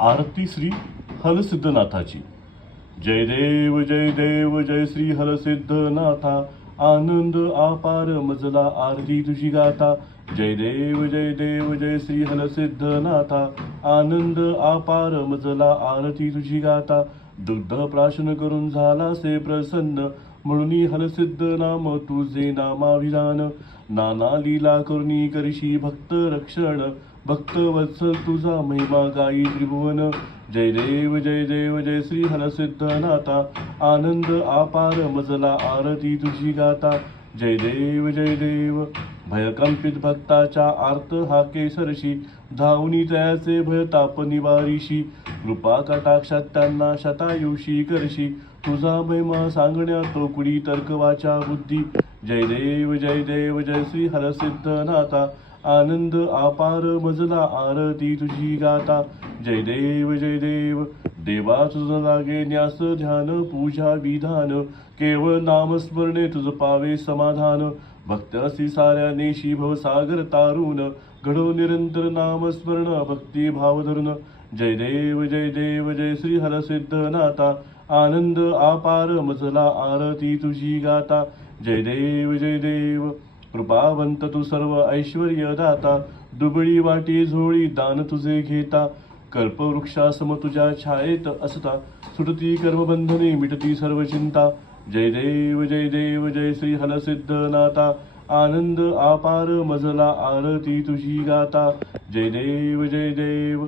आरती श्री हलसिद्धनाथाची. जय देव जय देव जय श्री हलसिद्धनाथा, आनंद अपार मजला आरती तुझी गाता. जय देव जय श्री हलसिद्धनाथा, आनंद अपार मजला आरती तुझी गाता. दुग्ध प्राशन करून झाला से प्रसन्न, म्हणून हलसिद्ध नाम तुझे नामाभिधान. नाना लीला करुणी करशी भक्त रक्षण, भक्त वत्सल तुझा महिमा गाई त्रिभुवन. जय देव जय श्री हलसिद्धनाथा, आनंद अपार मजला आरती तुझी गाता. जय देव भयकंपित भक्ताच्या आर्त हाके सरशी, धावनी तयाचे भय ताप निवारीशी. कृपा कटाक्षात त्यांना शतायुषी करशी, तुझा महिमा सांगण्या तोकुडी तर्क वाचा बुद्धी. जय देव जय श्री हलसिद्धनाथा, आनंद अपार मजला आरती तुझी गाता. जय देव देवा तुझ लागे न्यास ध्यान पूजा विधान, केवळ नामस्मरणे तुझ पावे समाधान. भक्तसी साऱ्या नेशी भवसागर तारुण, घडो निरंतर नामस्मरण भक्ती भाव धरून. जय देव जय श्री हलसिद्धनाथा, आनंद अपार मजला आरती तुझी गाता. जय देव कृपावंत तू सर्व ऐश्वर्य दाता, दुबळी वाटी झोळी दान तुझे घेता. कल्पवृक्षासम तुझ्या छायेत असता, सुटती कर्मबंधने मिटती सर्व चिंता. जय देव जय श्री हलसिद्धनाथा, आनंद अपार मजला आरती तुझी गाता. जय देव